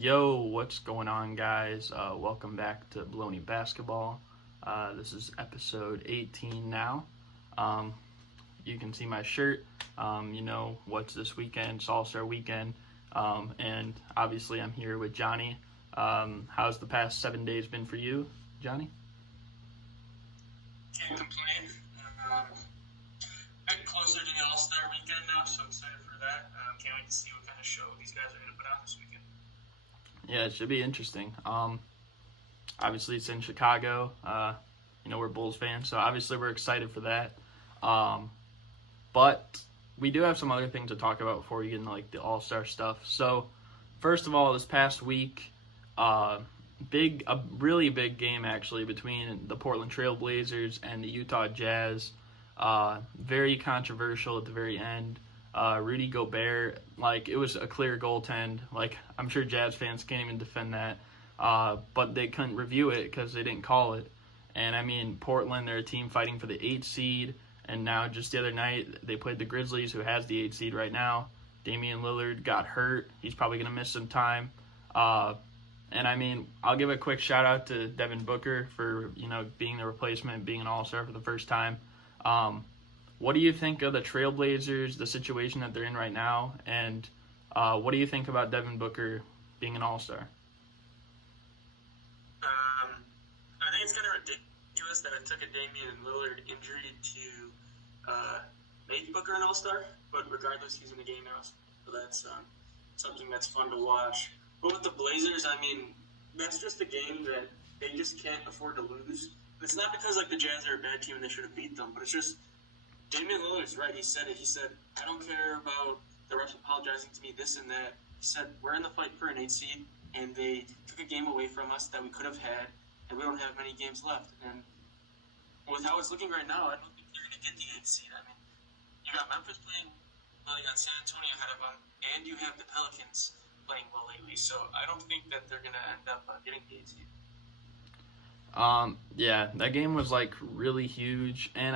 Yo, what's going on, guys? Welcome back to Bullony Basketball. This is episode 18 now. You can see my shirt. What's this weekend? It's Allstar weekend. And obviously I'm here with Johnny. How's the past 7 days been for you, Johnny? Can't complain. Getting closer to the All-Star weekend now, so excited for that. Can't wait to see what kind of show these guys are going to put out this weekend. Yeah, it should be interesting. Obviously it's in Chicago. We're Bulls fans, so obviously we're excited for that. But we do have some other things to talk about before we get into the All-Star stuff. So, first of all, this past week, a really big game actually between the Portland Trail Blazers and the Utah Jazz. Very controversial at the very end. Rudy Gobert, it was a clear goaltend. I'm sure Jazz fans can't even defend that. But they couldn't review it because they didn't call it. And Portland, they're a team fighting for the 8th seed. And now just the other night, they played the Grizzlies, who has the 8th seed right now. Damian Lillard got hurt. He's probably going to miss some time. I'll give a quick shout out to Devin Booker for, being the replacement, being an all-star for the first time. What do you think of the Trailblazers, the situation that they're in right now, and what do you think about Devin Booker being an all-star? I think it's kind of ridiculous that it took a Damian Lillard injury to make Booker an all-star, but regardless, he's in the game now, so that's something that's fun to watch. But with the Blazers, that's just a game that they just can't afford to lose. It's not because the Jazz are a bad team and they should have beat them, but it's just Damian Lillard's right. He said it. He said, I don't care about the refs apologizing to me, this and that. He said, we're in the fight for an 8 seed, and they took a game away from us that we could have had, and we don't have many games left. And with how it's looking right now, I don't think they're going to get the 8 seed. You got Memphis playing well, you got San Antonio ahead of them, and you have the Pelicans playing well lately. So I don't think that they're going to end up getting the 8 seed. Yeah, that game was really huge, and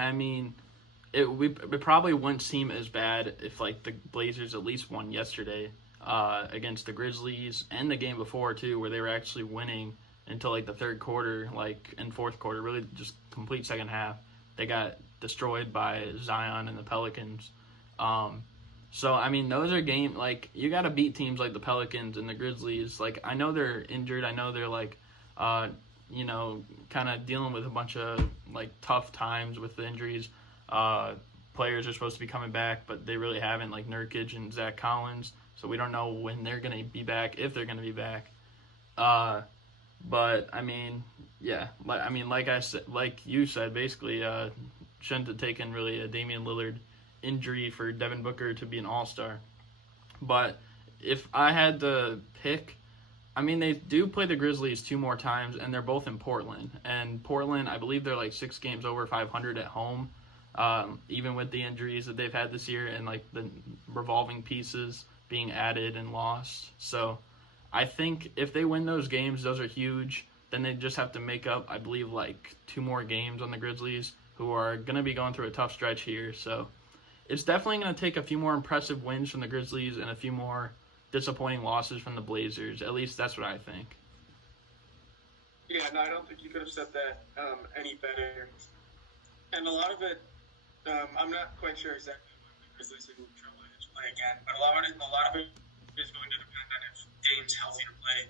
it probably wouldn't seem as bad if the Blazers at least won yesterday against the Grizzlies, and the game before too, where they were actually winning until the third quarter, and fourth quarter, really just complete second half. They got destroyed by Zion and the Pelicans. So those are games you got to beat teams like the Pelicans and the Grizzlies. I know they're injured. I know they're kind of dealing with a bunch of tough times with the injuries. Players are supposed to be coming back, but they really haven't, Nurkic and Zach Collins. So we don't know when they're going to be back, if they're going to be back. But yeah, I said, you said, basically, shouldn't have taken really a Damian Lillard injury for Devin Booker to be an all-star. But if I had to pick, they do play the Grizzlies 2 more times, and they're both in Portland. And Portland, I believe they're 6 games over 500 at home, even with the injuries that they've had this year and the revolving pieces being added and lost. So I think if they win those games, those are huge. Then they just have to make up, I believe, 2 more games on the Grizzlies, who are going to be going through a tough stretch here. So it's definitely going to take a few more impressive wins from the Grizzlies and a few more disappointing losses from the Blazers. At least that's what I think. Yeah, no, I don't think you could have said that any better. And a lot of it, I'm not quite sure exactly what the Grizzlies are going to play again, but a lot of it is going to depend on if Dame's healthy to play.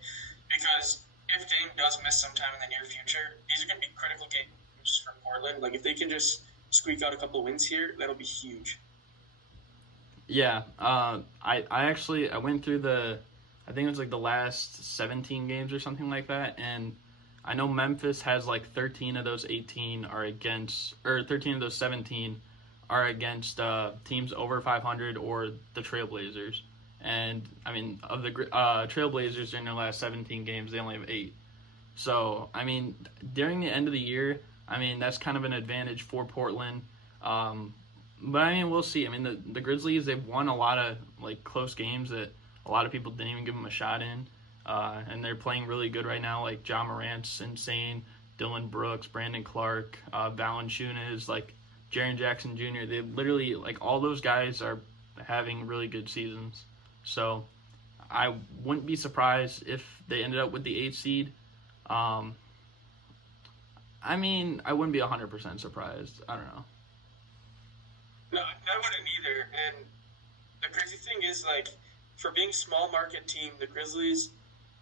Because if Dame does miss some time in the near future, these are going to be critical games for Portland. If they can just squeak out a couple wins here, that'll be huge. Yeah, I went through I think it was the last 17 games or something like that, and I know Memphis has 13 of those 18 are against, or 13 of those 17 are against teams over 500 or the Trailblazers. And of the Trailblazers in their last 17 games, they only have 8. So during the end of the year, that's kind of an advantage for Portland. But we'll see. The Grizzlies, they've won a lot of close games that a lot of people didn't even give them a shot in, and they're playing really good right now. Ja Morant's insane, Dylan Brooks, Brandon Clark, Valanciunas, Jaren Jackson Jr. They literally all those guys are having really good seasons. So I wouldn't be surprised if they ended up with the 8th seed. I wouldn't be 100% surprised. I don't know. No, I wouldn't either. And the crazy thing is, like, for being small market team, the Grizzlies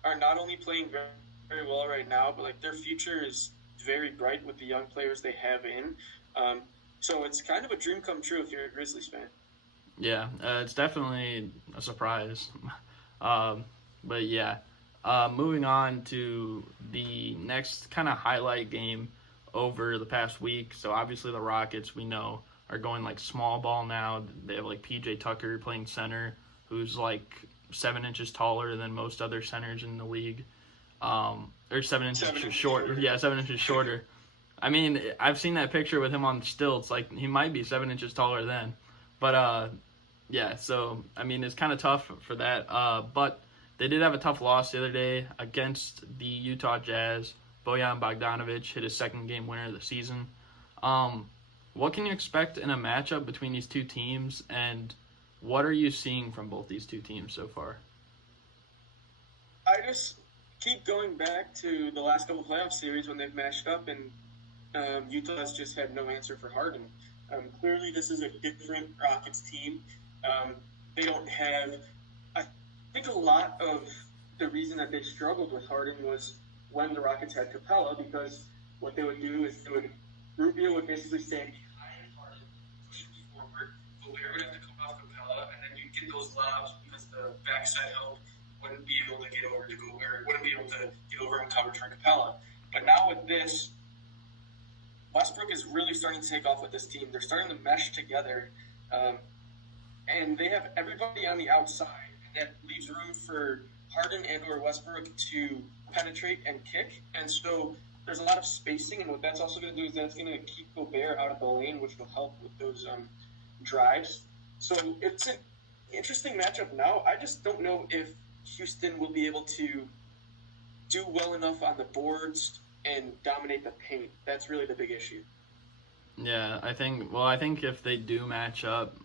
are not only playing very, very well right now, but like their future is very bright with the young players they have in. So it's kind of a dream come true if you're a Grizzlies fan. Yeah, it's definitely a surprise. But yeah, moving on to the next kind of highlight game over the past week. So obviously the Rockets, we know, are going like small ball now. They have like PJ Tucker playing center, who's like 7 inches taller than most other centers in the league. Or 7 inches shorter. Yeah, 7 inches shorter. I mean, I've seen that picture with him on stilts. Like, he might be 7 inches taller then. But, yeah, so, I mean, it's kind of tough for that. But they did have a tough loss the other day against the Utah Jazz. Bojan Bogdanovic hit his second game winner of the season. What can you expect in a matchup between these two teams, and what are you seeing from both these two teams so far? I just keep going back to the last couple playoff series when they've matched up, and Utah has just had no answer for Harden. Clearly, this is a different Rockets team. They don't have – I think a lot of the reason that they struggled with Harden was when the Rockets had Capella, because what they would do is Rubio would basically stand behind Harden, push him forward, Gobert would have to come off Capella, and then you'd get those lobs because the backside help wouldn't be able to get over to Gobert, wouldn't be able to get over and cover for Capella. But now with this, Westbrook is really starting to take off with this team. They're starting to mesh together, and they have everybody on the outside. That leaves room for Harden and or Westbrook to penetrate and kick. And so there's a lot of spacing, and what that's also going to do is that's going to keep Gobert out of the lane, which will help with those drives. So it's an interesting matchup now. I just don't know if Houston will be able to do well enough on the boards and dominate the paint. That's really the big issue. Yeah, I think if they do match up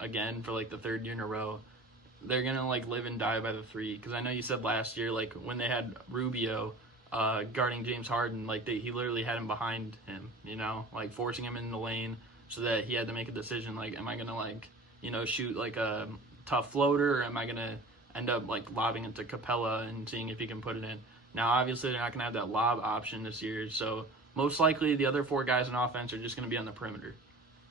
again for like the third year in a row, they're gonna like live and die by the three. Because I know you said last year, like when they had Rubio guarding James Harden, like he literally had him behind him, like forcing him in the lane so that he had to make a decision, like, am I gonna like shoot like a tough floater, or am I gonna end up like lobbing it to Capella and seeing if he can put it in? Now obviously they're not gonna have that lob option this year, so most likely the other 4 guys on offense are just gonna be on the perimeter.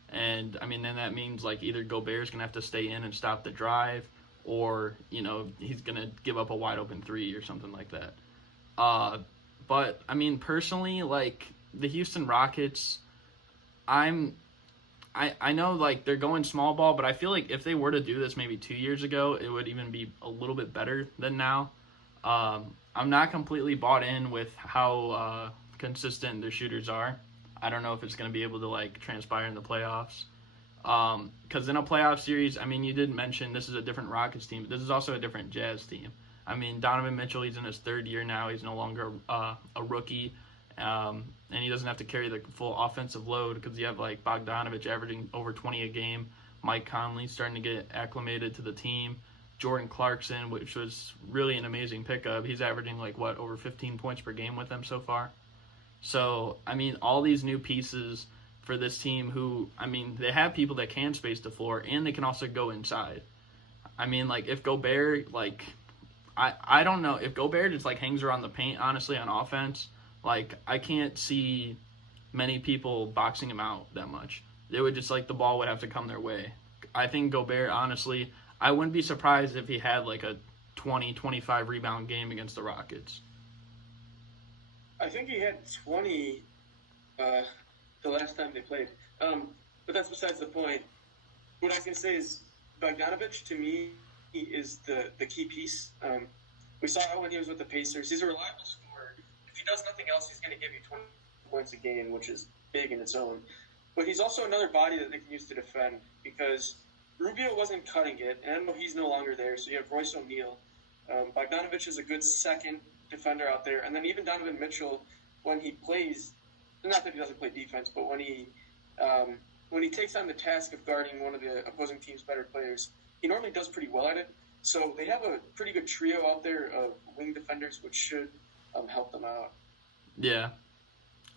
And I mean, then that means like either Gobert's gonna have to stay in and stop the drive, or he's gonna give up a wide open 3 or something like that. But I mean, personally, like the Houston Rockets, I know like they're going small ball, but I feel like if they were to do this maybe 2 years ago, it would even be a little bit better than now. I'm not completely bought in with how consistent their shooters are. I don't know if it's going to be able to like transpire in the playoffs. Because in a playoff series, I mean, you did mention this is a different Rockets team, but this is also a different Jazz team. I mean, Donovan Mitchell, he's in his 3rd year now. He's no longer a rookie, and he doesn't have to carry the full offensive load because you have like Bogdanovic averaging over 20 a game. Mike Conley starting to get acclimated to the team. Jordan Clarkson, which was really an amazing pickup. He's averaging like over 15 points per game with them so far. So, I mean, all these new pieces for this team who, I mean, they have people that can space the floor and they can also go inside. I mean, like, if Gobert, like, I don't know, if Gobert just, like, hangs around the paint, honestly, on offense, like, I can't see many people boxing him out that much. They would just, like, the ball would have to come their way. I think Gobert, honestly, I wouldn't be surprised if he had, like, a 20, 25 rebound game against the Rockets. I think he had 20 the last time they played. But that's besides the point. What I was going to say is Bogdanovic, to me, is the key piece. We saw it when he was with the Pacers. He's a reliable scorer. If he does nothing else, he's going to give you 20 points a game, which is big in its own. But he's also another body that they can use to defend because Rubio wasn't cutting it, and I know he's no longer there, so you have Royce O'Neal. Bogdanovic is a good second defender out there. And then even Donovan Mitchell, when he plays, not that he doesn't play defense, but when he takes on the task of guarding one of the opposing team's better players, he normally does pretty well at it. So they have a pretty good trio out there of wing defenders, which should help them out. Yeah.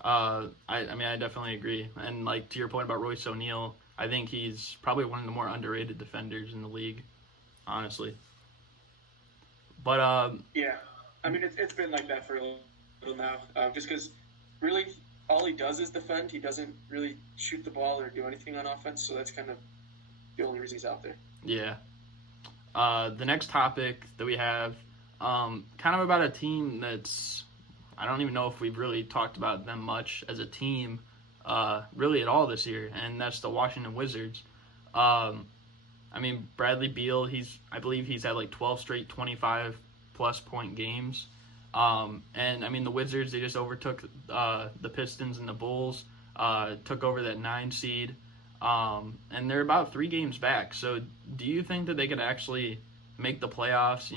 I mean, I definitely agree. And, like, to your point about Royce O'Neal, I think he's probably one of the more underrated defenders in the league, honestly. But, yeah, I mean, it's been like that for a little now, just because really all he does is defend. He doesn't really shoot the ball or do anything on offense, so that's kind of the only reason he's out there. Yeah. The next topic that we have, kind of about a team that's, I don't even know if we've really talked about them much as a team, really at all this year, and that's the Washington Wizards. I mean, Bradley Beal, I believe he's had like 12 straight 25-plus point games. And, I mean, the Wizards, they just overtook the Pistons and the Bulls, took over that 9 seed, and they're about 3 games back. So do you think that they could actually make the playoffs,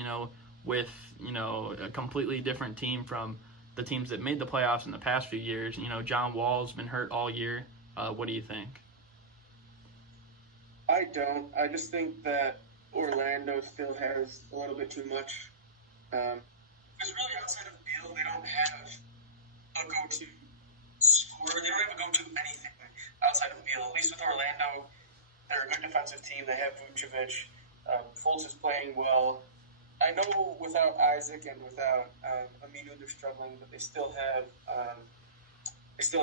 with, a completely different team from the teams that made the playoffs in the past few years? John Wall's been hurt all year. What do you think? I don't. I just think that Orlando still has a little bit too much. Because really, outside of Beal, they don't have a go-to scorer. They don't have a go-to anything outside of Beal. At least with Orlando, they're a good defensive team. They have Vucevic. Fultz is playing well. I know without Isaac and without Aminu, they're struggling, but they still have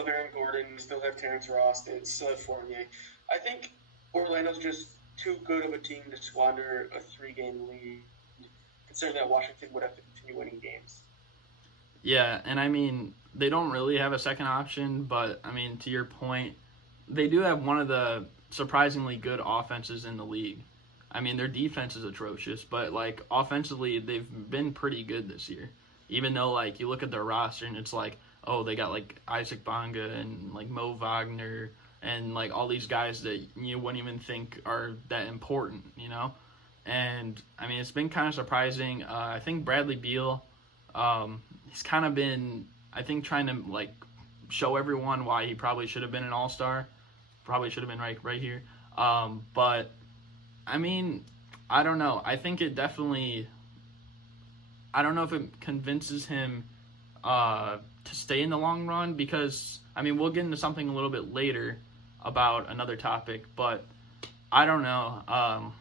Aaron Gordon. They still have Terrence Ross. They still have Fournier. I think Orlando's just too good of a team to squander a 3-game lead, considering that Washington would have to continue winning games. Yeah, and I mean, they don't really have a second option, but I mean, to your point, they do have one of the surprisingly good offenses in the league. I mean, their defense is atrocious, but like offensively, they've been pretty good this year. Even though like you look at their roster and it's like, oh, they got like Isaac Bonga and like Mo Wagner and like all these guys that you wouldn't even think are that important, And I mean, it's been kind of surprising. I think Bradley Beal, he's kind of been, I think, trying to like show everyone why he probably should have been an All-Star. Probably should have been right here. But I mean, I don't know. I think it definitely, I don't know if it convinces him to stay in the long run, because I mean, we'll get into something a little bit later about another topic, but I don't know.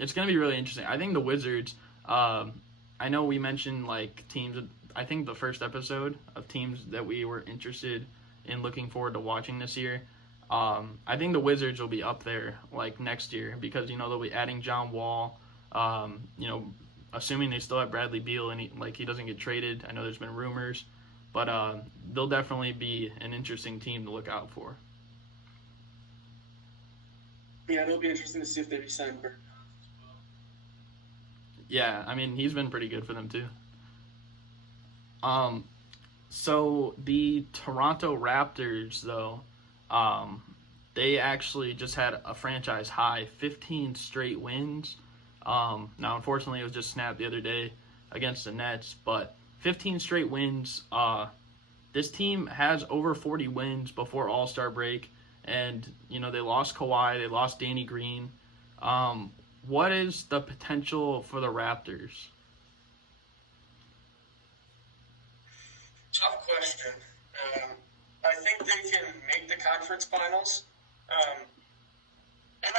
It's going to be really interesting. I think the Wizards, I know we mentioned like teams, I think the first episode of teams that we were interested in looking forward to watching this year. I think the Wizards will be up there like next year because, they'll be adding John Wall, assuming they still have Bradley Beal and he doesn't get traded. I know there's been rumors, but they'll definitely be an interesting team to look out for. Yeah, it'll be interesting to see if they resign Burton. Yeah, I mean, he's been pretty good for them too. So the Toronto Raptors, though, they actually just had a franchise high 15 straight wins. Now, unfortunately, it was just snapped the other day against the Nets, but 15 straight wins. This team has over 40 wins before All-Star break. And, they lost Kawhi, they lost Danny Green. What is the potential for the Raptors? Tough question. I think they can make the conference finals. And I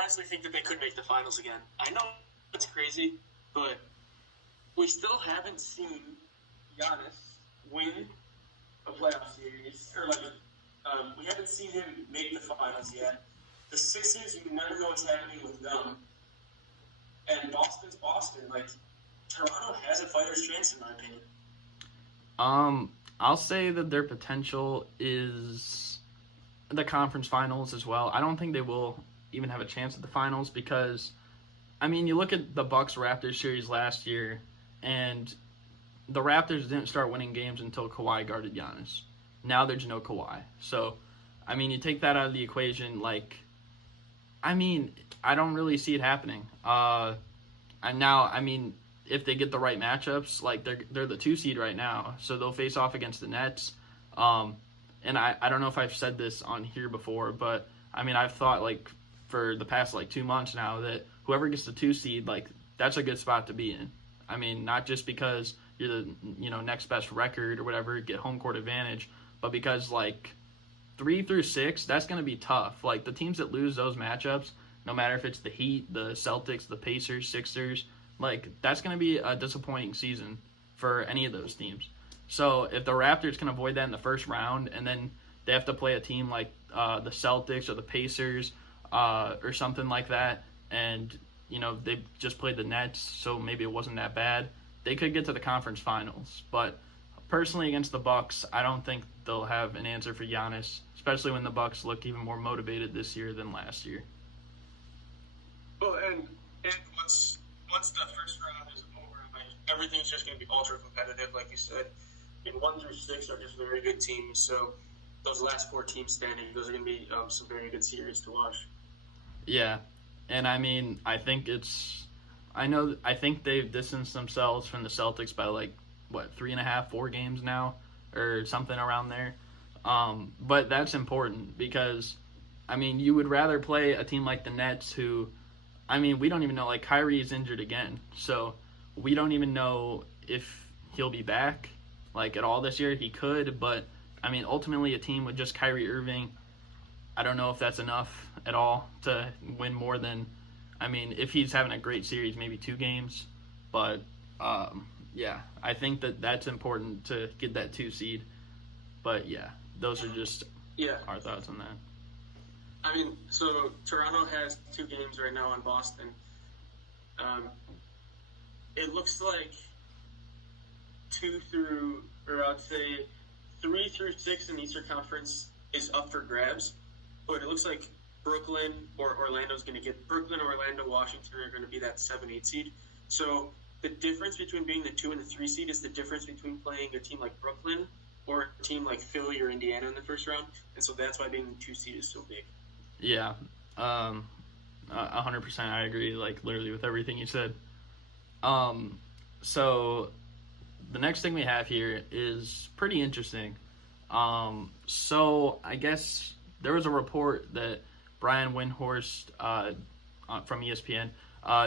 honestly think that they could make the finals again. I know it's crazy, but we still haven't seen Giannis win a playoff series, or we haven't seen him make the finals yet. The Sixers, you never know what's happening with them. And Boston's Boston. Toronto has a fighter's chance, in my opinion. I'll say that their potential is the conference finals as well. I don't think they will even have a chance at the finals because, I mean, you look at the Bucks-Raptors series last year, and the Raptors didn't start winning games until Kawhi guarded Giannis. Now there's no Kawhi. So, I mean, you take that out of the equation, I don't really see it happening. And now, I mean, if they get the right matchups, they're the 2 seed right now, so they'll face off against the Nets. And I don't know if I've said this on here before, but I mean, I've thought for the past like 2 months now that whoever gets the 2 seed, like that's a good spot to be in. I mean, not just because you're the next best record or whatever, get home court advantage, but because like 3 through 6, that's going to be tough. Like the teams that lose those matchups, no matter if it's the Heat, the Celtics, the Pacers, Sixers, like that's going to be a disappointing season for any of those teams. So if the Raptors can avoid that in the first round, and then they have to play a team like the Celtics or the Pacers or something like that, and they just played the Nets, so maybe it wasn't that bad, they could get to the conference finals. But personally, against the Bucks, I don't think they'll have an answer for Giannis, especially when the Bucks look even more motivated this year than last year. Well, and once the first round is over, like everything's just going to be ultra competitive, like you said. And 1 through 6 are just very good teams. So those last 4 teams standing, those are going to be some very good series to watch. Yeah, and I mean, I think they've distanced themselves from the Celtics by like 3.5, 4 games now, or something around there. But that's important because, I mean, you would rather play a team like the Nets who, I mean, we don't even know, like Kyrie is injured again, so we don't even know if he'll be back like at all this year. He could, but I mean, ultimately a team with just Kyrie Irving, I don't know if that's enough at all to win more than, I mean, if he's having a great series, maybe 2 games. But, yeah, I think that's important to get that 2 seed. But, yeah, those are just our thoughts on that. I mean, so Toronto has 2 games right now on Boston. It looks like 3 through 6 in the Eastern Conference is up for grabs. But it looks like Brooklyn or Orlando, Washington are going to be that 7-8 seed. So the difference between being the 2 and the 3 seed is the difference between playing a team like Brooklyn or a team like Philly or Indiana in the first round. And so that's why being the 2 seed is so big. Yeah, 100% I agree, like literally with everything you said. So the next thing we have here is pretty interesting. So I guess there was a report that Brian Windhorst from ESPN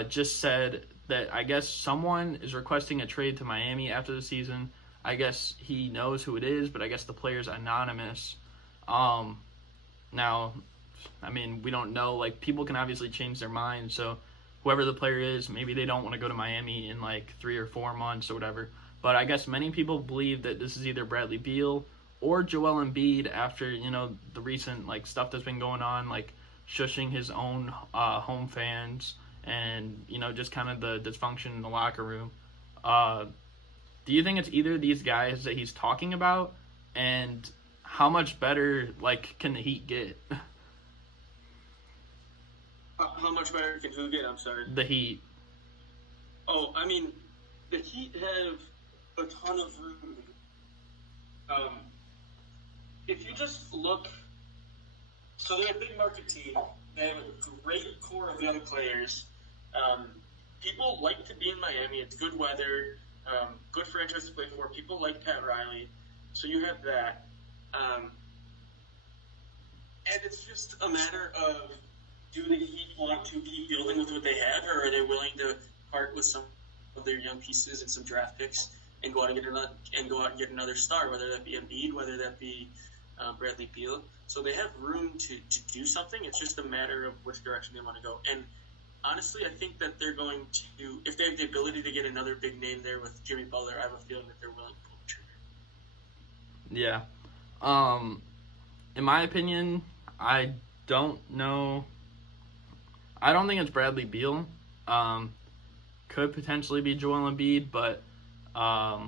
just said that I guess someone is requesting a trade to Miami after the season. I guess he knows who it is, but I guess the player's anonymous. Now, I mean, we don't know. Like, people can obviously change their mind, so whoever the player is, maybe they don't want to go to Miami in like 3 or 4 months or whatever. But I guess many people believe that this is either Bradley Beal or Joel Embiid after, the recent like stuff that's been going on, like shushing his own home fans and, just kind of the dysfunction in the locker room. Do you think it's either of these guys that he's talking about? And how much better, like, can the Heat get? How much better can who get? I'm sorry. The Heat. Oh, I mean, the Heat have a ton of room. If you just look, so they're a big market team. They have a great core of young players. People like to be in Miami. It's good weather, good franchise to play for. People like Pat Riley. So you have that. And it's just a matter of, do the Heat want to keep building with what they have, or are they willing to part with some of their young pieces and some draft picks and go out and get another star, whether that be Embiid, whether that be Bradley Beal? So they have room to do something. It's just a matter of which direction they want to go. And honestly, I think that they're going to, if they have the ability to get another big name there with Jimmy Butler, I have a feeling that they're willing to pull the trigger. Yeah. In my opinion, I don't know. I don't think it's Bradley Beal. Could potentially be Joel Embiid, but I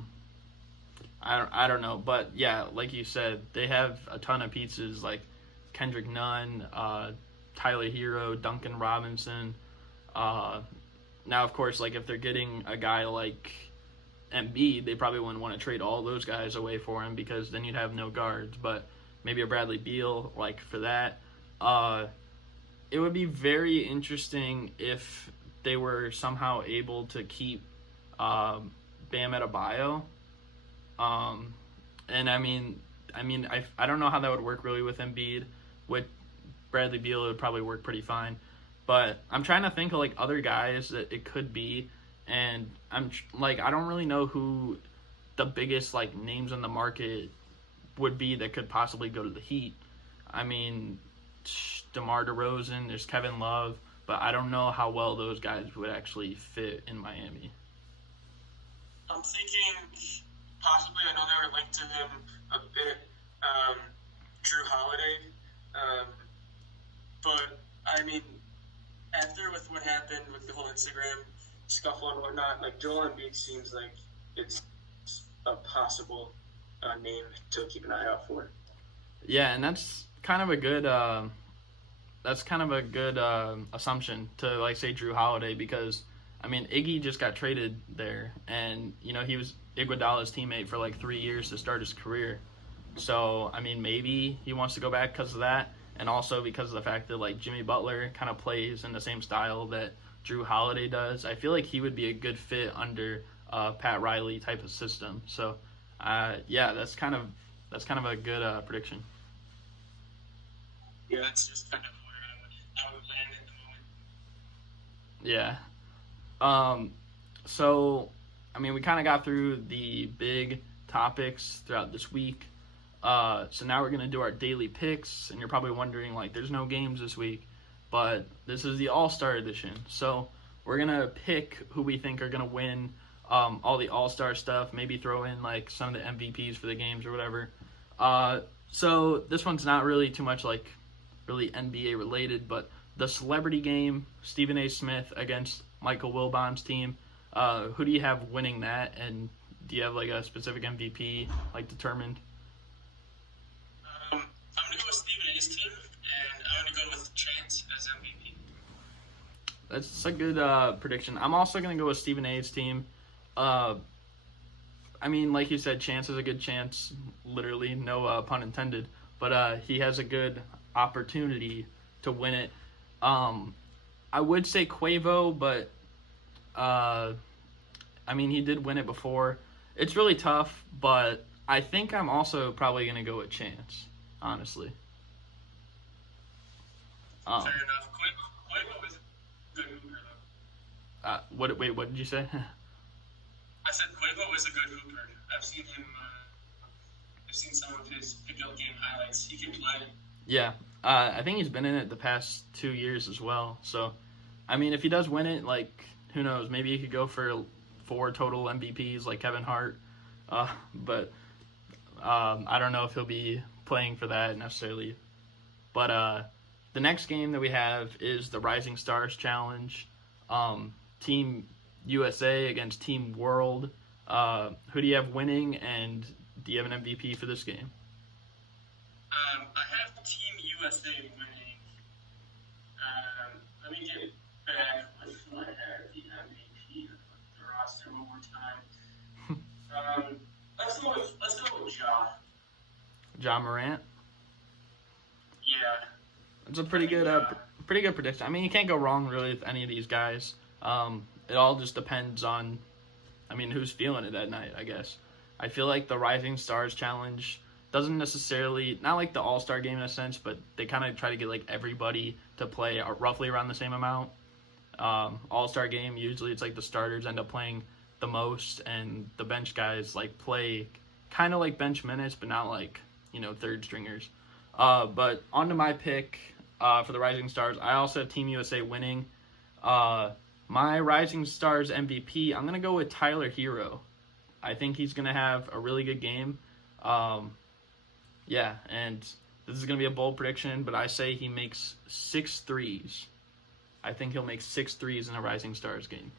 don't know. But yeah, like you said, they have a ton of pieces like Kendrick Nunn, Tyler Hero, Duncan Robinson. Now, of course, like if they're getting a guy like Embiid, they probably wouldn't want to trade all those guys away for him because then you'd have no guards. But maybe a Bradley Beal, like for that. It would be very interesting if they were somehow able to keep Bam Adebayo. And I mean, I don't know how that would work really with Embiid. With Bradley Beal, it would probably work pretty fine. But I'm trying to think of like other guys that it could be, and I don't really know who the biggest like names on the market would be that could possibly go to the Heat. I mean, DeMar DeRozan, there's Kevin Love, but I don't know how well those guys would actually fit in Miami. I'm thinking possibly, I know they were linked to him a bit, Drew Holiday, but I mean, after with what happened with the whole Instagram scuffle and whatnot, like Joel Embiid seems like it's a possible name to keep an eye out for. Yeah, and that's kind of a good assumption to like say Drew Holiday, because I mean Iggy just got traded there, and you know he was Iguodala's teammate for like 3 years to start his career. So I mean maybe he wants to go back because of that, and also because of the fact that like Jimmy Butler kind of plays in the same style that Drew Holiday does. I feel like he would be a good fit under Pat Riley type of system. So yeah, that's kind of a good prediction. Yeah, that's just kind of where I would land at the moment. Yeah. So, I mean, we kind of got through the big topics throughout this week. So now we're going to do our daily picks, and you're probably wondering, like, there's no games this week, but this is the All-Star edition. So we're going to pick who we think are going to win all the All-Star stuff, maybe throw in, like, some of the MVPs for the games or whatever. So this one's not really too much, like, really NBA related, but the celebrity game, Stephen A. Smith against Michael Wilbon's team. Who do you have winning that, and do you have like a specific MVP like determined? I'm gonna go with Stephen A's team, and I'm gonna go with Chance as MVP. That's a good prediction. I'm also gonna go with Stephen A's team. I mean, like you said, Chance is a good chance, literally, no pun intended, but he has a good opportunity to win it. I would say Quavo, but I mean, he did win it before. It's really tough, but I think I'm also probably going to go with Chance, honestly. Fair enough. Quavo is a good hooper, though. What did you say? I said Quavo is a good hooper. I've seen him. I've seen some of his pickup game highlights. He can play. Yeah, I think he's been in it the past 2 years as well. So, I mean, if he does win it, like, who knows? Maybe he could go for 4 total MVPs like Kevin Hart. But I don't know if he'll be playing for that necessarily. But the next game that we have is the Rising Stars Challenge. Team USA against Team World. Who do you have winning, and do you have an MVP for this game? I have Team USA winning. Let me get back with who I had the MVP of the roster one more time. Let's go with Ja. Ja Morant. Yeah. It's a pretty good prediction. I mean, you can't go wrong really with any of these guys. It all just depends on, I mean, who's feeling it that night, I guess. I feel like the Rising Stars Challenge doesn't necessarily, not like the All-Star Game in a sense, but they kind of try to get like everybody to play roughly around the same amount. All-Star Game, usually it's like the starters end up playing the most, and the bench guys like play kind of like bench minutes, but not like, you know, third stringers. But on to my pick for the Rising Stars. I also have Team USA winning. My Rising Stars MVP, I'm going to go with Tyler Hero. I think he's going to have a really good game. Yeah, and this is going to be a bold prediction, but I say he makes 6 threes. I think he'll make 6 threes in a Rising Stars game.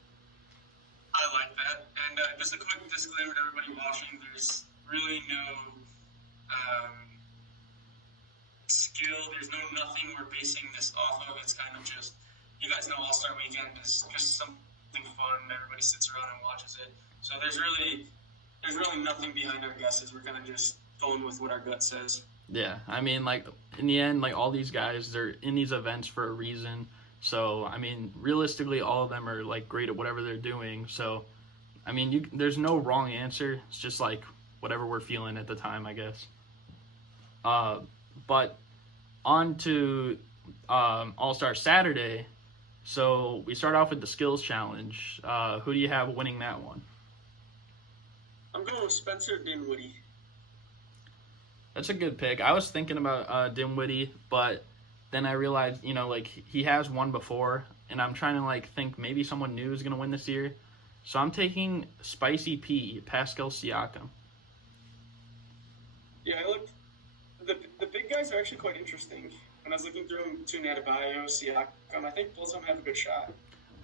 I like that. And just a quick disclaimer to everybody watching, there's really no skill, there's nothing we're basing this off of. It's kind of just, you guys know All-Star Weekend is just something fun. Everybody sits around and watches it. So there's really nothing behind our guesses. We're kind of just going with what our gut says. Yeah, I mean, like, in the end, like, all these guys, they're in these events for a reason. So, I mean, realistically, all of them are, like, great at whatever they're doing. So, I mean, there's no wrong answer. It's just, like, whatever we're feeling at the time, I guess. But on to All-Star Saturday, So we start off with the skills challenge. Who do you have winning that one? I'm going with Spencer Dinwiddie. That's a good pick. I was thinking about Dinwiddie, but then I realized, he has won before, and I'm trying to think maybe someone new is going to win this year. So I'm taking Spicy P, Pascal Siakam. Yeah, the big guys are actually quite interesting. When I was looking through them between Adebayo, Siakam, I think both of them have a good shot.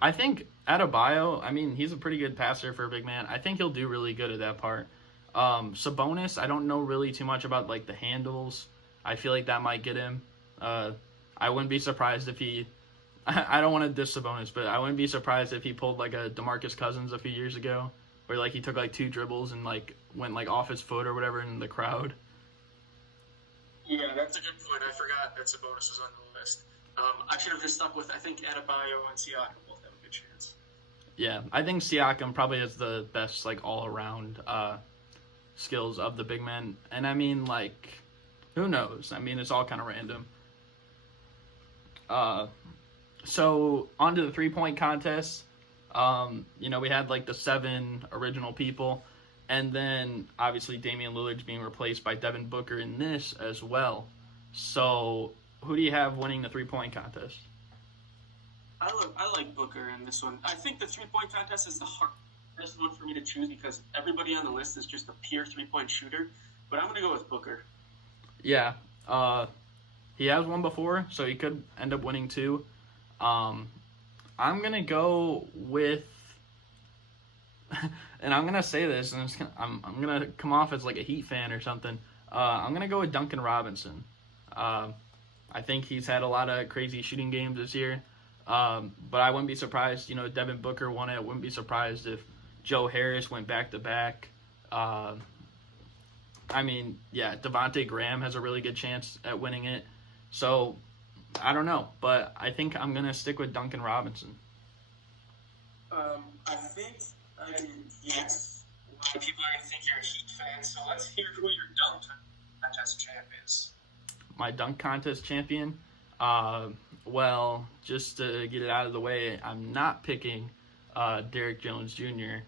I think Adebayo, he's a pretty good passer for a big man. I think he'll do really good at that part. Sabonis, I don't know really too much about the handles. I feel like that might get him. I wouldn't be surprised if he. I don't want to diss Sabonis, but I wouldn't be surprised if he pulled a DeMarcus Cousins a few years ago, where he took 2 dribbles and went off his foot or whatever in the crowd. Yeah, that's a good point. I forgot that Sabonis was on the list. I should have just stuck with, I think Adebayo and Siakam both have a good chance. Yeah, I think Siakam probably has the best all-around skills of the big men. And who knows? It's all kind of random. So on to the 3-point contest. We had the 7 original people. And then, obviously, Damian Lillard's being replaced by Devin Booker in this as well. So, who do you have winning the 3-point contest? I like Booker in this one. I think the 3-point contest is the hardest one for me to choose because everybody on the list is just a pure 3-point shooter. But I'm going to go with Booker. Yeah. He has won before, so he could end up winning 2. I'm going to go with... and I'm gonna say this, and I'm gonna come off as a Heat fan or something. I'm gonna go with Duncan Robinson. I think he's had a lot of crazy shooting games this year, but I wouldn't be surprised. Devin Booker won it. I wouldn't be surprised if Joe Harris went back to back. Devontae Graham has a really good chance at winning it. So I don't know, but I think I'm gonna stick with Duncan Robinson. I think. Yes, a lot of people are going to think you're a Heat fan, so let's hear who your dunk contest champ is. My dunk contest champion? Well, just to get it out of the way, I'm not picking Derrick Jones Jr.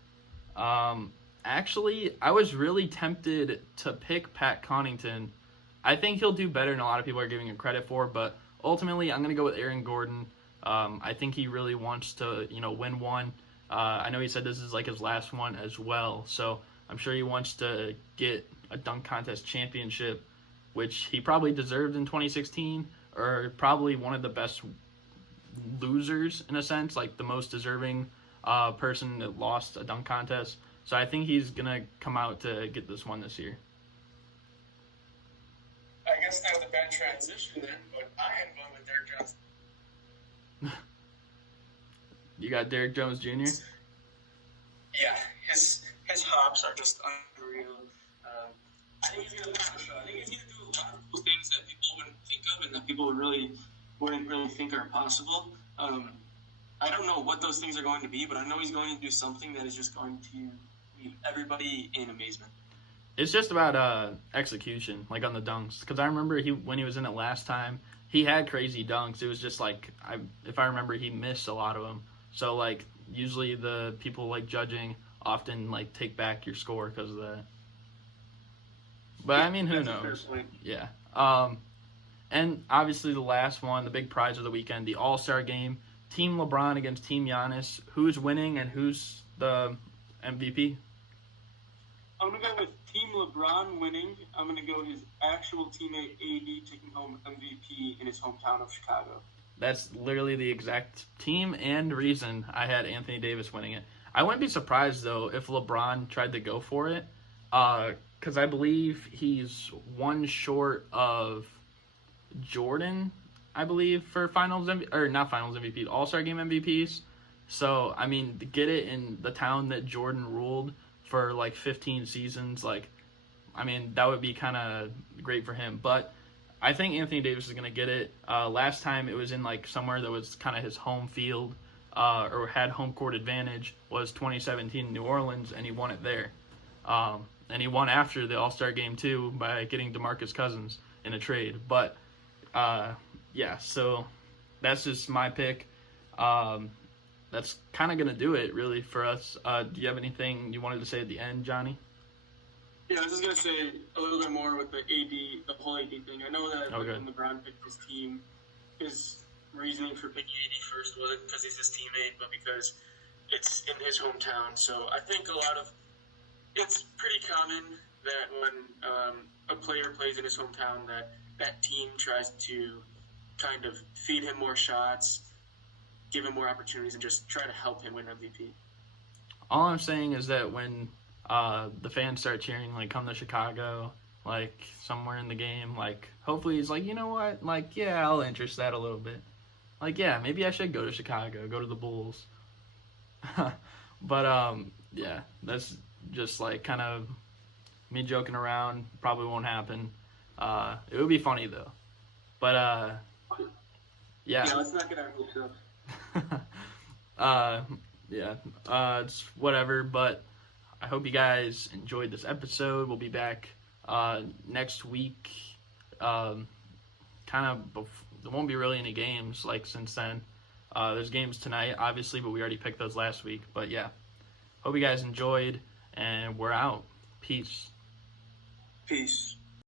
Actually, I was really tempted to pick Pat Connaughton. I think he'll do better than a lot of people are giving him credit for, but ultimately I'm going to go with Aaron Gordon. I think he really wants to, win one. I know he said this is his last one as well, so I'm sure he wants to get a dunk contest championship, which he probably deserved in 2016, or probably one of the best losers in a sense, the most deserving person that lost a dunk contest. So I think he's gonna come out to get this one this year. I guess that was a bad transition then, but I am going with Derrick Jones. You got Derrick Jones Jr.? Yeah, his hops are just unreal. I think he's going to do a lot of cool things that people wouldn't think of and that people wouldn't really think are possible. I don't know what those things are going to be, but I know he's going to do something that is just going to leave everybody in amazement. It's just about execution, on the dunks. Because I remember when he was in it last time, he had crazy dunks. It was just if I remember, he missed a lot of them. So, usually the people, judging often, take back your score because of that. But, who knows? Yeah. And, obviously, the last one, the big prize of the weekend, the All-Star Game. Team LeBron against Team Giannis. Who's winning and who's the MVP? I'm going to go with Team LeBron winning. I'm going to go his actual teammate AD taking home MVP in his hometown of Chicago. That's literally the exact team and reason I had Anthony Davis winning it. I wouldn't be surprised, though, if LeBron tried to go for it, because I believe he's one short of Jordan, I believe, for Finals MVP, or not Finals MVP, All-Star Game MVPs. So, to get it in the town that Jordan ruled for 15 seasons, that would be kind of great for him. But I think Anthony Davis is going to get it. Last time it was in somewhere that was kind of his home field or had home court advantage was 2017 in New Orleans, and he won it there. And he won after the All-Star Game too by getting DeMarcus Cousins in a trade. But so that's just my pick. that's kind of going to do it, really, for us. Do you have anything you wanted to say at the end, Johnny? Yeah, I was just going to say a little bit more with the whole AD thing. I know that when LeBron picked his team, his reasoning for picking AD first wasn't because he's his teammate, but because it's in his hometown. So I think it's pretty common that when a player plays in his hometown, that team tries to kind of feed him more shots, give him more opportunities, and just try to help him win MVP. All I'm saying is that when the fans start cheering, like, come to Chicago, like, somewhere in the game, like, hopefully he's like, you know what, like, yeah, I'll interest that a little bit. Like, yeah, maybe I should go to Chicago, go to the Bulls. But, yeah, that's just, like, kind of me joking around. Probably won't happen. It would be funny, though. But, yeah. Yeah, let's not get our hopes up. Yeah, it's whatever, but I hope you guys enjoyed this episode. We'll be back next week. There won't be really any games, like, since then. There's games tonight, obviously, but we already picked those last week. But, yeah, hope you guys enjoyed, and we're out. Peace. Peace.